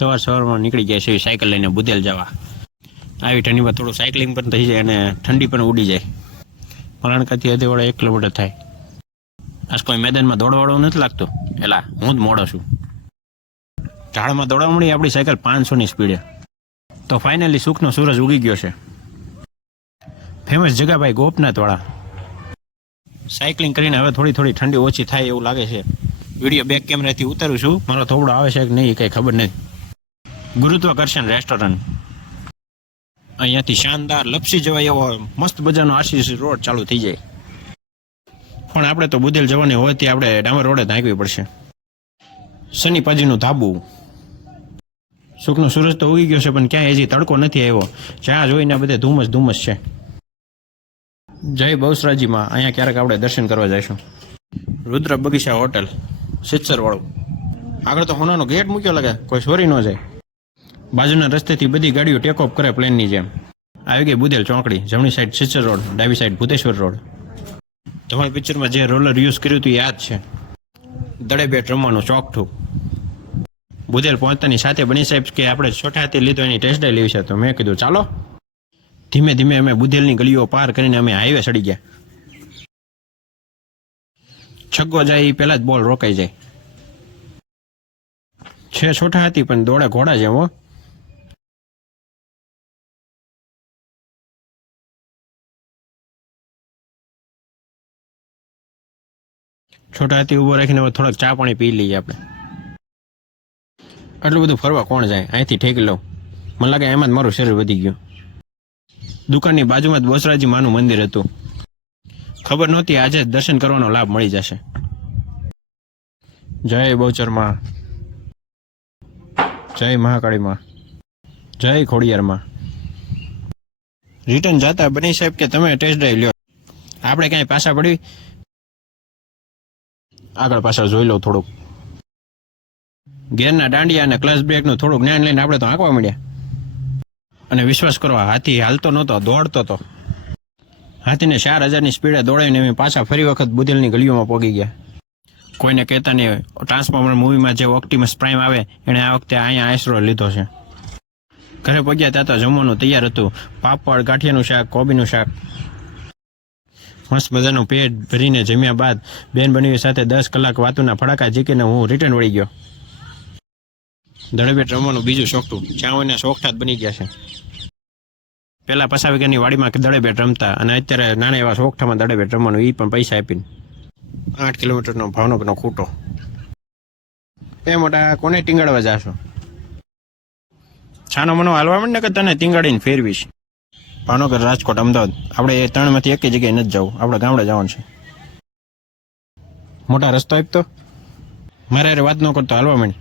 સવારમાં નીકળી ગયા છે સાયકલ લઈને બુધેલ જવા. આવી ઠંડીમાં થોડું સાયકલિંગ પણ થઈ જાય અને ઠંડી પણ ઉડી જાય. પરાણકાથી હદેવાળા 1 કિલોમીટર થાય. આજ કોઈ મેદાનમાં દોડવાળું નથી લાગતું. એલા હું જ મોડો છું. ઝાડમાં દોડવા મળી આપણી સાયકલ 500ની સ્પીડે. તો ફાઇનલી સુખનો સૂરજ ઉગી ગયો છે. ફેમસ જગાભાઈ ગોપનાથવાળા. સાયકલિંગ કરીને હવે થોડી ઠંડી ઓછી થાય એવું લાગે છે. વિડીયો બેક કેમેરાથી ઉતારું છું. મારો થોડો આવે છે કે નહીં કંઈ ખબર નથી. ગુરુત્વાકર્ષણ રેસ્ટોરન્ટ. અહીંયાથી શાનદાર લપસી જવાય એવો મસ્ત મજાનો આશીષ રોડ ચાલુ થઈ જાય. પણ આપણે તો બુધેલ જવાની હોય ત્યાં આપણે ડામર રોડે નાખવી પડશે. શનિપાજીનું ધાબુ. સુખનો સૂરજ તો ઉગી ગયો છે પણ ક્યાંય હજી તડકો નથી આવ્યો. જ્યાં જોઈને બધે ધુમ્મસ છે. જય બહુસરાજીમાં. અહીંયા ક્યારેક આપણે દર્શન કરવા જઈશું. રુદ્ર બગીચા હોટલ સિત્સરવાળું. આગળ તો હોનાનો ગેટ મૂક્યો લાગે, કોઈ ચોરી ન જાય. બાજુના રસ્તેથી બધી ગાડીઓ ટેક ઓફ કરે પ્લેનની જેમ. આવી ગઈ બુધેલ ચોકડી. જમણી સાઈડ સિત્સર રોડ, ડાબી સાઈડ ભૂતેશ્વર રોડ. તમારા પિક્ચરમાં જે રોલર યુઝ કર્યું હતું યાદ છે. દડે બેટ રમવાનું ચોકઠું. બુધેલ પહોંચતાની સાથે બની સાહેબ કે આપણે છોટા હાથી લીધો એની ટેસ્ટ ડ્રાઈવ લેવી છે. તો મેં કીધું ચાલો. ધીમે ધીમે અમે બુધેલની ગલીઓ પાર કરીને અમે હાઈવે ચડી ગયા. છગ્ગો જાય એ પહેલા જ બોલ રોકાઈ જાય. છે છોટા હાથી પણ દોડે ઘોડા જેમ હો. છોટા હાથી ઉભો રાખીને હવે થોડાક ચા પાણી પી લઈએ આપણે. આટલું બધું ફરવા કોણ જાય? અહીંથી ઠેકી લઉં. મને લાગે એમાં જ મારું શરીર વધી ગયું. દુકાનની બાજુમાં જ બહુસરાજી માનું મંદિર હતું. ખબર નહોતી આજે જ દર્શન કરવાનો લાભ મળી જશે. જય બહુચરમાં, જય મહાકાળીમાં, જય ખોડિયારમાં. રિટર્ન જતા બની સાહેબ કે તમે ટેસ્ટ ડ્રાઈવ લ્યો. આપણે ક્યાંય પાછા પડી આગળ પાછળ જોઈ લો થોડુંક. ગેરના દાંડિયા અને ક્લચ બ્રેકનું થોડુંક જ્ઞાન લઈને આપણે તો આંકવા મળ્યા. અને વિશ્વાસ કરો, હાથી હાલતો નહોતો, દોડતો હતો. હાથીને 4000ની સ્પીડે દોડાવીને અમે પાછા ફરી વખત બુધેલની ગલીઓમાં પહોંચી ગયા. કોઈને કહેતા નહીં, ટ્રાન્સફોર્મર મૂવીમાં જે ઓપ્ટિમસ પ્રાઇમ આવે એણે આ વખતે અહીંયા આશરો લીધો છે. ઘરે પહોંચ્યા ત્યાં તો જમવાનું તૈયાર હતું. પાપડ, ગાંઠિયાનું શાક, કોબીનું શાક. મસ્ત મજાનું પેટ ભરીને જમ્યા બાદ બેન બનવી સાથે 10 કલાક વાતુના ફડાકા ઝીકીને હું રિટર્ન વળી ગયો. દડેબેટ રમવાનું બીજું શોખતું. ચાવના શોખઠાત બની ગયા છે. પહેલા પસાવીગરની વાડીમાં દડેબેટ રમતા અને અત્યારે નાના એવા શોખઠામાં દડેબેટ રમવાનું, એ પણ પૈસા આપીને. 8 કિલોમીટરનો ભાવનગરનો ખૂટો. એ મોટા કોને ટીંગાડવા જાશો? છાનો મનો હાલવા માંડ ને કે તને ટીંગાડીને ફેરવીશ. ભાવનગર, રાજકોટ, અમદાવાદ, આપણે એ 3માંથી એક જગ્યાએ નથી જવું. આપણે ગામડે જવાનું છે. મોટા રસ્તો આપતો મારે યાર વાત ન કરતો, હાલવા માંડ.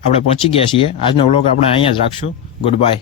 આપણે પહોંચી ગયા છીએ. આજનો વ્લોગ આપણે અહીંયા જ રાખશું. Good bye.